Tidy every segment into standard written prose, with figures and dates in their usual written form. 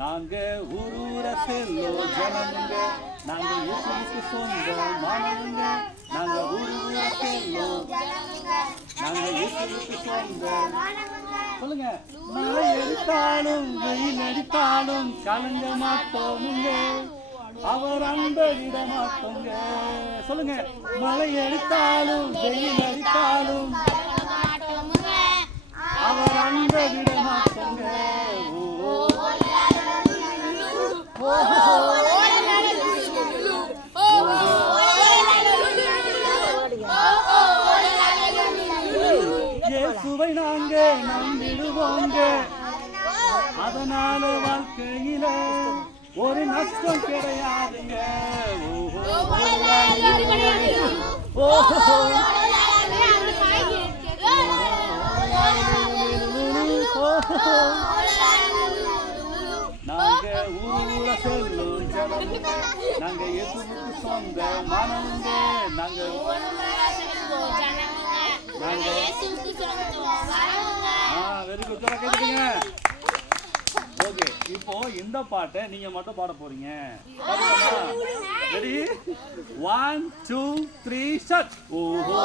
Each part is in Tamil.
நாங்க ஊரூர செல்லோம் ஜனமுங்க, நாங்க இயேசுவுக்கு சொந்தமானவங்க. நாங்க ஊரூர செல்லோம், நாங்க இயேசுவுக்கு சொந்தமானவங்க. சொல்லுங்க. மழை அடித்தாலும் வெயில் அடித்தாலும் கலங்க மாட்டோமுங்க, அவர் அன்பை விட மாட்டோங்க. சொல்லுங்க. மழை அடித்தாலும் வெயில் அடித்தாலும் அவர் அன்பை விட மாட்டோங்க. இயேசுவை நாங்க நம்பிடுவோங்க, அதனால வாழ்க்கையில ஒரு நஷ்டம் கிடையாதுங்க. நாங்க ஊரூர செல்லும் ஜனமுங்க, நாங்க இயேசுவுக்கு சொந்தமானவங்க. நாங்க வெரி குட் கேட்டுக்கீங்க. ஓகே, இப்போ இந்த பாட்டை நீங்க மட்டும் பாட போறீங்க. ரெடி? 1 2 3 ஸ்டார்ட். ஓஹோ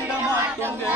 விட மாட்டோங்க.